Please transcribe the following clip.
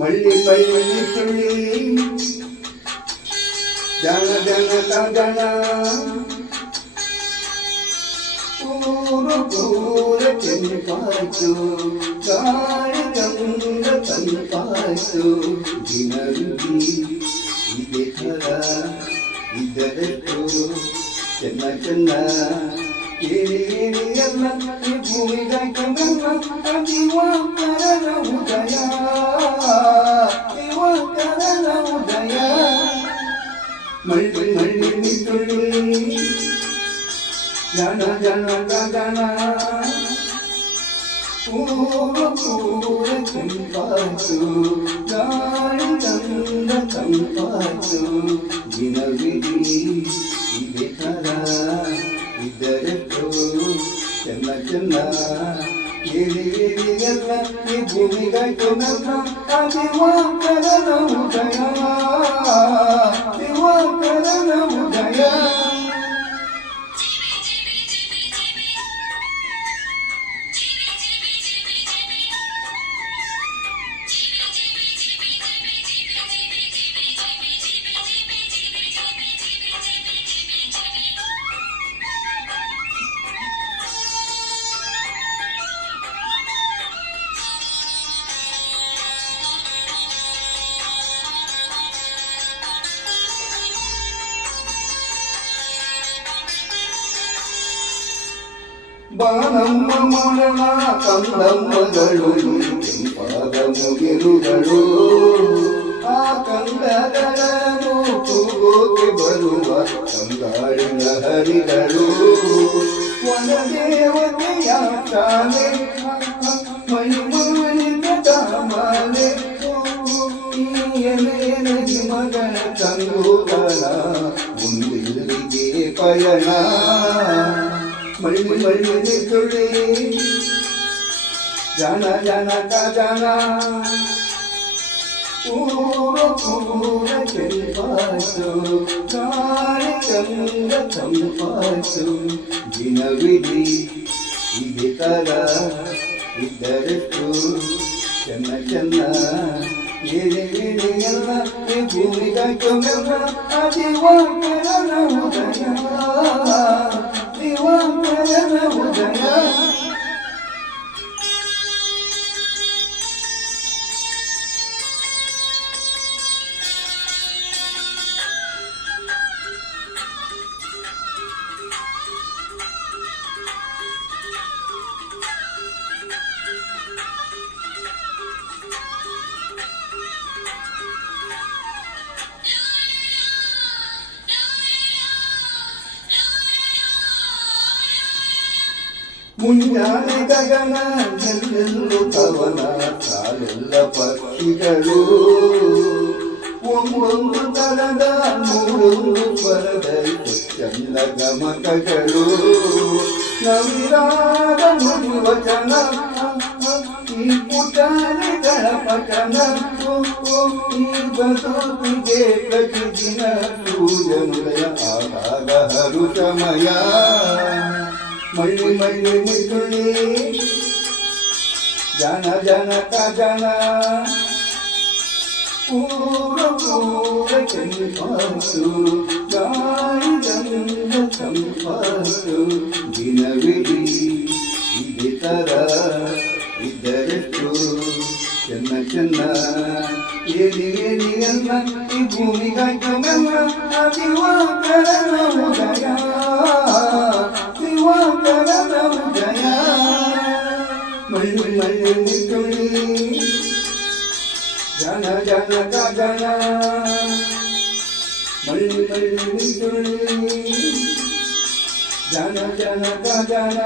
ಮಳ್ಳಿ ಮಳ್ಳಿ ತುಳ್ಳಿ ಜನ ಜನ ಕಗನ ಪೂರ ಕೆಂಪಾಯ್ತು ಗಾಳಿ ಗಂಧ ತಂಪಾಯ್ತು ದಿನವಿಡೀ ಇದೆ ಥರ ಇದ್ದರೆಷ್ಟು ಚೆನ್ನ ಚೆನ್ನ ಏನೇನು ಎಲ್ಲ ಈ ಭೂಮಿಗಾಯ್ತಲ್ಲ ದಿವಾಕರನ ಉದಯ ದಿವಾಕರನ ಉದಯ ಮಳ್ಳಿ ಮಳ್ಳಿ ತುಳ್ಳಿ ಜನ ಜನ ಗಗನ ಪೂರ ಕೆಂಪಾಯ್ತು ಗಾಳಿ ಗಂಧ ತಂಪಾಯ್ತು ದಿನವಿಡೀ ಇದೆ ಥರ ಇದ್ದರೆಷ್ಟು ಚೆನ್ನ ಚೆನ್ನ ಏಳಿ ಏಳಿಗೆಲ್ಲ ಈ ಭೂಮಿಗಾಯ್ತು ನನ್ನ ದಿವಾಕರನ ಉದಯ ದಿವಾಕರನ ಉದಯ ಬಾನಮ್ಮ ಮರಣ ಕಂದಮ್ಮಗಳು ಕೆಂಪಾದ ಮುಗಿಲುಗಳು ಆ ಕಂದಗಳನ್ನು ತೂಗೋಕೆ ಬರುವ ಕಂಗಾಳಿನ ಹರಿಗಳು ವನದೇವತೆಯ ಚಾಲೆ ಮೈಮೂರಿದ ಮಾಲೆ ಎಲೆಯಲಿ ಮಗಳ ತಂಗುಗಳ ಮುಂದಿಲ್ಲಿಗೆ ಪಯಣ ಮಳ್ಳಿ ಮಳ್ಳಿ ತುಳ್ಳಿ ಜನ ಜನ ಕಜನ ಪೂರ ಕೆಂಪಾಯ್ತು ಗಾಳಿ ಗಂಧ ತಂಪಾಯ್ತು ದಿನವಿಡೀ ಇದೆ ಥರ ಇದ್ದರೆಷ್ಟು ಚೆನ್ನ ಚೆನ್ನ ಏಳಿ ಏಳಿಗೆಲ್ಲ ಈ ಭೂಮಿಗಾಯ್ತು ನನ್ನ ದಿವಾಕರನ ಉದಯ ದಿವಾಕರನ ಉದಯ ಮುಂಜಾನೆ ಗಗನ ಎಲ್ಲೆಲ್ಲೂ ಕವನ ಕಾಲೆಲ್ಲ ಪಕ್ಷಿಗಳು ಒಂದೊಂದು ತರದ ಮೂರೊಂದು ಸ್ವರದ ಚಂದ ಗಮಕಗಳು ನವಿರಾದ ಮುಡಿವಚನ ಈ ಪುಟಾಣಿಗಳ ಪಠನ ಈ ಬದುಕಿಗೆ ಪ್ರತಿದಿನ ಸೂರ್ಯನುದಯ ಆಗಾಗ ಹರುಷಮಯ ಮಳ್ಳಿ ಮಳ್ಳಿ ತುಳ್ಳಿ ಜನ ಜನ ಕಜನ ಪೂರ ಕೆಂಪಾಯ್ತು ಗಾಳಿ ಗಂಧ ತಂಪಾಯ್ತು ದಿನವಿಡೀ ಇದೆ ಥರ ಇದ್ದರೆಷ್ಟು ಚೆನ್ನ ಚೆನ್ನ ಏಳಿ ಏಳಿಗೆಲ್ಲ ಈ ಭೂಮಿಗಾಯ್ತು ನನ್ನ ದಿವಾಕರನ ಉದಯ ದಿವಾಕರನ ಉದಯ ಮಳ್ಳಿ ಮಳ್ಳಿ ತುಳ್ಳಿ ಜನ ಜನ ಗಗನ ಮಳ್ಳಿ ಮಳ್ಳಿ ತುಳ್ಳಿ ಜನ ಜನ ಗಗನ